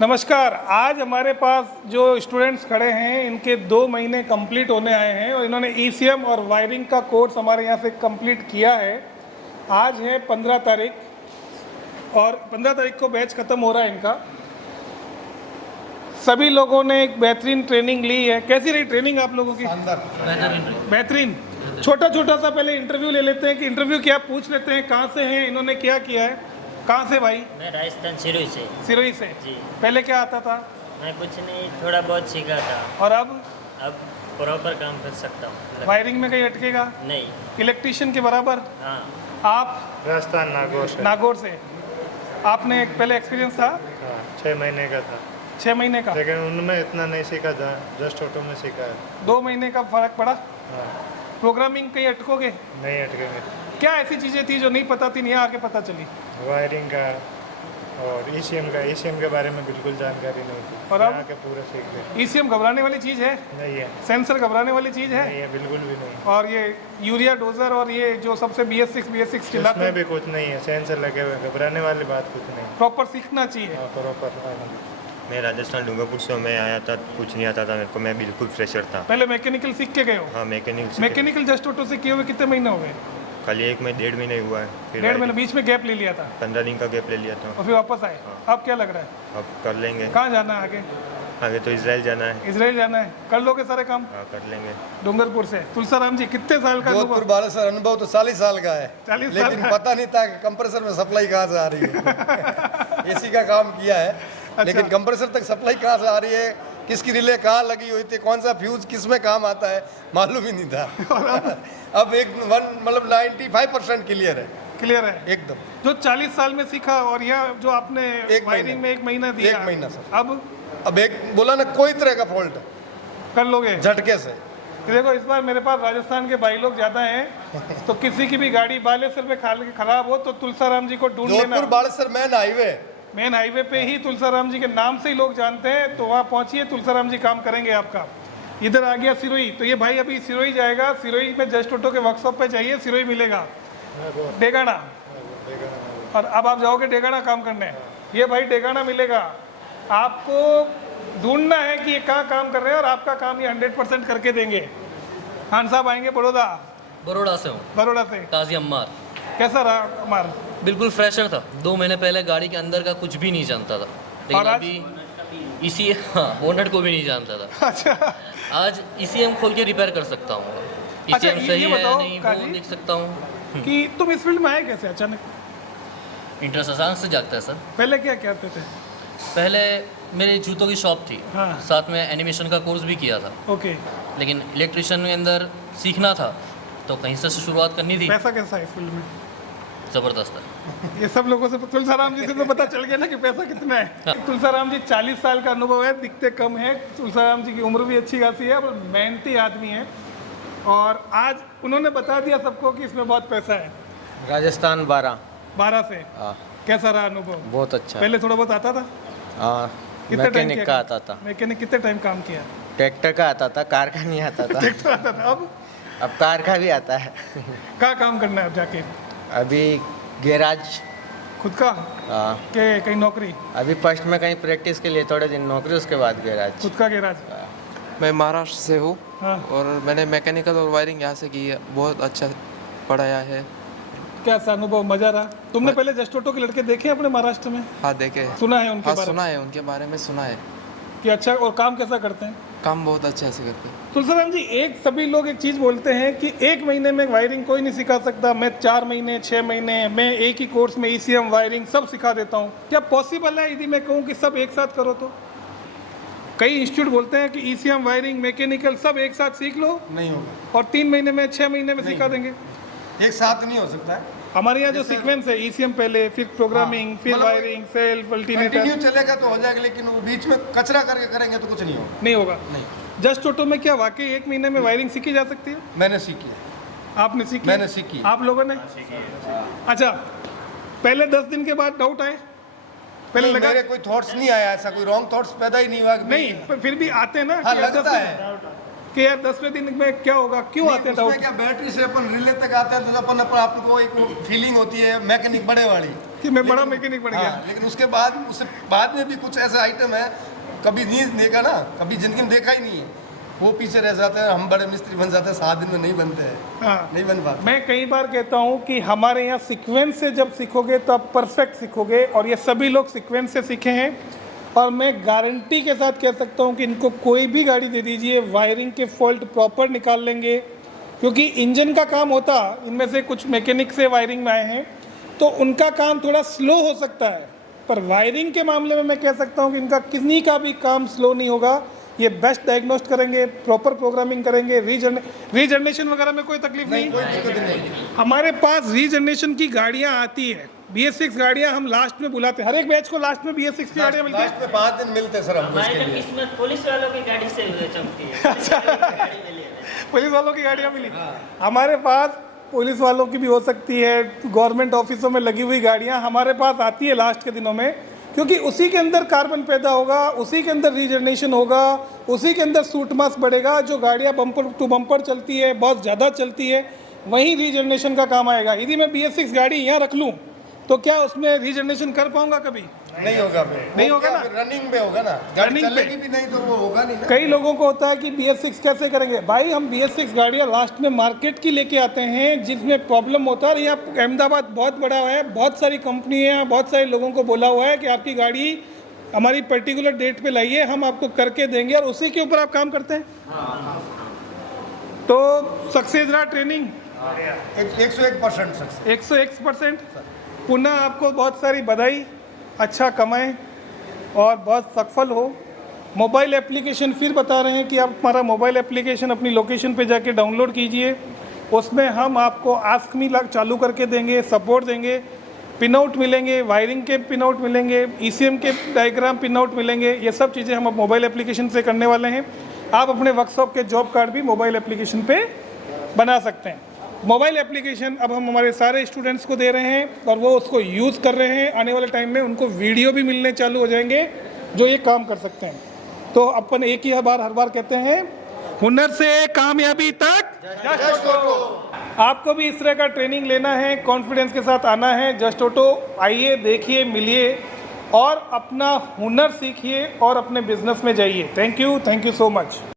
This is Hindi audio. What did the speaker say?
नमस्कार। आज हमारे पास जो स्टूडेंट्स खड़े हैं इनके 2 महीने कंप्लीट होने आए हैं और इन्होंने ईसीएम और वायरिंग का कोर्स हमारे यहाँ से कंप्लीट किया है। आज है 15 तारीख और 15 तारीख को बैच ख़त्म हो रहा है इनका। सभी लोगों ने एक बेहतरीन ट्रेनिंग ली है। कैसी रही ट्रेनिंग आप लोगों की? बेहतरीन। छोटा छोटा सा पहले इंटरव्यू ले लेते हैं कि इंटरव्यू क्या पूछ लेते हैं, कहाँ से हैं, इन्होंने क्या किया है। कहाँ से भाई? मैं राजस्थान सिरोही से। सिरोही से जी। पहले क्या आता था? मैं कुछ नहीं, थोड़ा बहुत सीखा था। और अब प्रॉपर काम कर सकता हूँ। वायरिंग में कहीं अटकेगा नहीं। इलेक्ट्रिशियन के बराबर। हाँ। आप राजस्थान नागौर से आपने एक पहले एक्सपीरियंस था? 6 महीने का था। 6 महीने का? लेकिन उनमें इतना नहीं सीखा था, जस्ट ऑटो में सीखा है। 2 महीने का फर्क पड़ा? हाँ। प्रोग्रामिंग कहीं अटकोगे? नहीं अटकेंगे। क्या ऐसी चीज़ें थी जो नहीं पता थी, नहीं आके पता चली? वायरिंग का और ईसीएम के बारे में बिल्कुल जानकारी नहीं थी। और अब आके पूरा सीख गए। ईसीएम घबराने वाली चीज़ है? नहीं है। सेंसर घबराने वाली चीज़ है? नहीं है, बिल्कुल भी नहीं। और ये यूरिया डोजर और ये जो सबसे BS6 चिल्लाते इसमें हैं, भी कुछ नहीं है, सेंसर लगे हुए, घबराने वाली बात कुछ नहीं। प्रॉपर सीखना चाहिए। प्रॉपर। मैं राजस्थान डूंगरपुर से मैं आया था, कुछ नहीं आता था मेरे को, मैं बिल्कुल फ्रेशर था। पहले मैकेनिकल सीख के गए हो? हाँ, मैकेनिकल जस्ट ऑटो से किए हुए कितने महीने हो गए? खाली 1 महीने हुआ है। फिर 1.5 महीने बीच में गैप ले लिया था 15 दिन का गैप ले लिया था। और फिर वापस आए। अब क्या लग रहा है? अब कर लेंगे। कहाँ जाना है आगे? आगे तो इजराइल जाना है। इजराइल जाना है। कर लोगे सारे काम? हाँ, कर लेंगे। डूंगरपुर से तुलसाराम जी कितने साल का जोधपुर अनुभव? 12 साल अनुभव तो 40 साल का है। 40 साल लेकिन का। पता नहीं था कि कंप्रेसर में सप्लाई कहाँ से आ रही है। एसी का काम किया है लेकिन कंप्रेसर तक सप्लाई कहाँ से आ रही है, किसकी रिले कहाँ लगी हुई थी, कौन सा फ्यूज किस में काम आता है, मालूम ही नहीं था। अब मतलब 95% क्लियर है। क्लियर है एकदम। जो 40 साल में सीखा और यह जो आपने एक वायरिंग में 1 महीना दिया, 1 महीना सर। अब एक बोला ना, कोई तरह का फॉल्ट कर लोगे झटके से। देखो इस बार मेरे पास राजस्थान के भाई लोग ज्यादा हैं, तो किसी की भी गाड़ी बालेसर में खराब हो तो तुलसाराम जी को ढूंढ लेना। जोधपुर बालेसर मेन हाईवे पे ही तुलसाराम जी के नाम से ही लोग जानते हैं, तो वहाँ पहुंचिए, तुलसाराम जी काम करेंगे आपका। इधर आ गया सिरोही, तो ये भाई अभी सिरोही जाएगा। सिरोही में जस्ट ऑटो के वर्कशॉप पे चाहिए, सिरोही मिलेगा। डेगाना। और अब आप जाओगे डेगाना काम करने, ये भाई डेगाना मिलेगा। आपको ढूंढना है कि ये कहाँ काम कर रहे हैं और आपका काम ये 100% करके देंगे। खान साहब आएंगे बड़ौदा से हूँ। बड़ौदा से। काजी अम्मार। कैसा रहा अमार? बिल्कुल फ्रेशर था। 2 महीने पहले गाड़ी के अंदर का कुछ भी नहीं जानता था, लेकिन और आज? अभी इसी बोनट को भी नहीं जानता था। अच्छा। आज ECM खोल के रिपेयर कर सकता हूँ। अच्छा, ECM ये सही है बताओ, नहीं काजी? वो देख सकता हूँ। कि तुम इस फील्ड में आए कैसे अचानक? इंटरेस्ट अचानक से जागता है सर। पहले क्या करते थे? पहले मेरे जूतों की शॉप थी, हाँ। साथ में एनिमेशन का कोर्स भी किया था। ओके। लेकिन इलेक्ट्रिशियन में अंदर सीखना था तो कहीं से शुरुआत करनी थी। पैसा कैसा है इस फील्ड में? ज़बरदस्त है। ये सब लोगों से तुलसाराम जी से तो पता चल गया ना कि पैसा कितना है। तुलसाराम जी 40 साल का अनुभव है, दिखते कम है। तुलसाराम जी की उम्र भी अच्छी खासी है, पर मेहनती आदमी है और आज उन्होंने बता दिया सबको कि इसमें बहुत पैसा है। राजस्थान 12 से। हाँ। कैसा रहा अनुभव? बहुत अच्छा। पहले थोड़ा बहुत आता था? हाँ, कितने टाइम मैकेनिक का आता था। मैकेनिक कितने टाइम काम किया? ट्रैक्टर का आता था, कार का नहीं आता था। ट्रैक्टर आता था। अब कार का भी आता है। कहाँ काम करना है अब जाके? अभी गैराज खुद का हाँ। के कहीं नौकरी? अभी फर्स्ट में कहीं प्रैक्टिस के लिए थोड़े दिन नौकरी, उसके बाद गैराज। खुद का गैराज? मैं महाराष्ट्र से हूँ। हाँ। और मैंने मैकेनिकल और वायरिंग यहाँ से की है, बहुत अच्छा पढ़ाया है। कैसा अनुभव? मजा रहा? तुमने पहले जस्ट ऑटो के लड़के देखे अपने महाराष्ट्र में? हाँ देखे, सुना है उनके हाँ बारे में? सुना है, उनके बारे में सुना है। कि अच्छा, और काम कैसा करते हैं? काम बहुत अच्छे से करते हैं। तुलसाराम जी, सभी लोग एक चीज़ बोलते हैं कि 1 महीने में वायरिंग कोई नहीं सिखा सकता, मैं 4 महीने 6 महीने मैं एक ही कोर्स में ECM वायरिंग सब सिखा देता हूँ। क्या पॉसिबल है यदि मैं कहूँ कि सब एक साथ करो तो? कई इंस्टीट्यूट बोलते हैं कि ECM वायरिंग मैकेनिकल सब एक साथ सीख लो नहीं होगा। और 3 महीने में 6 महीने में सिखा देंगे। एक साथ नहीं हो सकता है। हमारे यहाँ जो सीक्वेंस है, ECM पहले, फिर प्रोग्रामिंग, फिर मतलब वायरिंग, सेल्फ, कंटिन्यू अल्टरनेटर, चलेगा तो हो जाएगा, लेकिन वो बीच में कचरा करके करेंगे तो कुछ नहीं होगा। नहीं होगा। नहीं। जस्ट ऑटो में क्या वाकई 1 महीने में वायरिंग सीखी जा सकती है? मैंने सीखी है। आपने सीखी? मैंने सीखी। आप लोगों ने? अच्छा, पहले 10 दिन के बाद डाउट आए? पहले नहीं, लगा? मेरे कोई थॉट्स नहीं आया, ऐसा कोई रॉन्ग थॉट्स पैदा ही नहीं हुआ। नहीं, पर फिर भी आते हैं ना हाँ, कि यार लगता 10 है कि यार 10वें दिन में क्या होगा, क्यों आते हैं उसमें डाउट? क्या बैटरी से अपन रिले तक आते हैं तो अपन आपको एक फीलिंग होती है मैकेनिक बड़े वाली कि मैं बड़ा मैकेनिक बन गया। हाँ, लेकिन उसके बाद में भी कुछ ऐसे आइटम है कभी नहीं देखा ना, कभी जिंदगी में देखा ही नहीं है, वो पीछे रह जाते हैं। हम बड़े मिस्त्री बन जाते हैं, 7 दिन में नहीं बनते हैं। हाँ, नहीं बन पाते। मैं कई बार कहता हूँ कि हमारे यहाँ सीक्वेंस से जब सीखोगे तो आप परफेक्ट सीखोगे, और ये सभी लोग सीक्वेंस से सीखे हैं। और मैं गारंटी के साथ कह सकता हूँ कि इनको कोई भी गाड़ी दे दीजिए, वायरिंग के फॉल्ट प्रॉपर निकाल लेंगे। क्योंकि इंजन का काम होता, इनमें से कुछ मैकेनिक से वायरिंग में आए हैं तो उनका काम थोड़ा स्लो हो सकता है, पर वायरिंग के मामले में मैं कह सकता हूँ कि इनका किसी का भी काम स्लो नहीं होगा। ये बेस्ट डायग्नोस्ट करेंगे, प्रॉपर प्रोग्रामिंग करेंगे, रीजनरेशन वगैरह में कोई तकलीफ नहीं। हमारे पास रीजनरेशन की गाड़ियाँ आती है, BS6 गाड़ियाँ हम लास्ट में बुलाते हैं, हर एक बैच को लास्ट में BS6 की गाड़ियाँ मिलती लास्ट में 5 दिन मिलते हैं सर हमको हमारी इसके तो लिए। किस्मत पुलिस वालों की गाड़ी से चमकती है। गाड़ी मिली है। पुलिस वालों की गाड़ियाँ मिली। हमारे पास पुलिस वालों की भी हो सकती है, गवर्नमेंट ऑफिसों में लगी हुई गाड़ियाँ हमारे पास आती है लास्ट के दिनों में, क्योंकि उसी के अंदर कार्बन पैदा होगा, उसी के अंदर रीजनरेशन होगा, उसी के अंदर सूट मास बढ़ेगा। जो गाड़ियाँ बम्पर टू बम्पर चलती है, बहुत ज़्यादा चलती है, वहीं रीजनरेशन का काम आएगा। यदि मैं BS6 गाड़ी यहाँ रख लूँ तो क्या उसमें रीजनरेशन कर पाऊंगा? कभी नहीं होगा, नहीं होगा ना, रनिंग में होगा ना, गाड़ी रनिंग पे। चलेगी भी नहीं तो वो होगा नहीं ना। कई लोगों को होता है कि BS6 कैसे करेंगे। भाई हम BS6 गाड़ियाँ लास्ट में मार्केट की लेके आते हैं जिसमें प्रॉब्लम होता है। यहाँ अहमदाबाद बहुत बड़ा है, बहुत सारी कंपनी है, बहुत सारे लोगों को बोला हुआ है कि आपकी गाड़ी हमारी पर्टिकुलर डेट पे लाइए, हम आपको करके देंगे, और उसी के ऊपर आप काम करते हैं। तो सक्सेस रहा ट्रेनिंग 101% सक्सेस। 101%। पुनः आपको बहुत सारी बधाई, अच्छा कमाएं और बहुत सफल हो। मोबाइल एप्लीकेशन फिर बता रहे हैं कि आप हमारा मोबाइल एप्लीकेशन अपनी लोकेशन पे जाके डाउनलोड कीजिए। उसमें हम आपको आस्क मी चालू करके देंगे, सपोर्ट देंगे, पिन आउट मिलेंगे, वायरिंग के पिन आउट मिलेंगे, ECM के डायग्राम पिन आउट मिलेंगे। ये सब चीज़ें हम अब मोबाइल एप्लीकेशन से करने वाले हैं। आप अपने वर्कशॉप के जॉब कार्ड भी मोबाइल एप्लीकेशन पे बना सकते हैं। मोबाइल एप्लीकेशन अब हम हमारे सारे स्टूडेंट्स को दे रहे हैं और वो उसको यूज़ कर रहे हैं। आने वाले टाइम में उनको वीडियो भी मिलने चालू हो जाएंगे जो ये काम कर सकते हैं। तो अपन एक ही बार हर बार कहते हैं, हुनर से कामयाबी तक जस्ट ऑटो। आपको भी इस तरह का ट्रेनिंग लेना है, कॉन्फिडेंस के साथ आना है। जस्ट ऑटो आइए, देखिए, मिलिए और अपना हुनर सीखिए और अपने बिजनेस में जाइए। Thank you so much.